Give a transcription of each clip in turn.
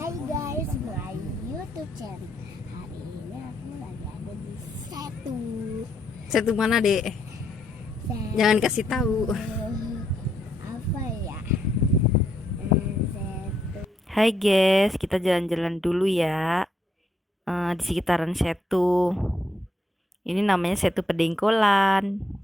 Hai guys, my YouTube channel. Hari ini aku lagi ada di Setu. Setu mana, Dek? Setu. Jangan kasih tahu. Apa ya? Setu. Hai guys, kita jalan-jalan dulu ya. Di sekitaran Setu. Ini namanya Setu Pedengkolan.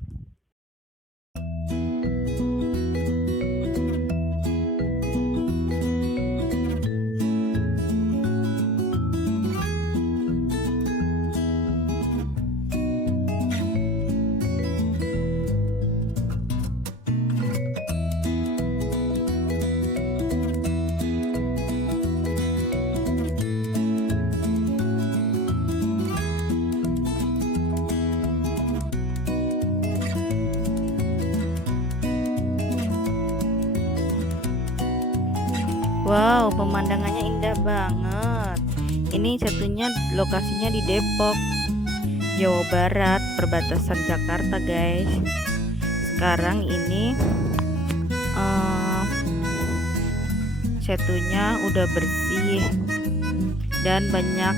Wow, pemandangannya indah banget. Ini satunya lokasinya di Depok, Jawa Barat, perbatasan Jakarta, guys. Sekarang ini setunya udah bersih dan banyak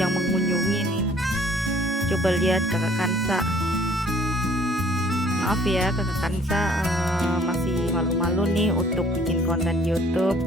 yang mengunjungi nih. Coba lihat Kakak Kansa. Maaf ya, Kakak Kansa masih malu-malu nih untuk bikin konten YouTube.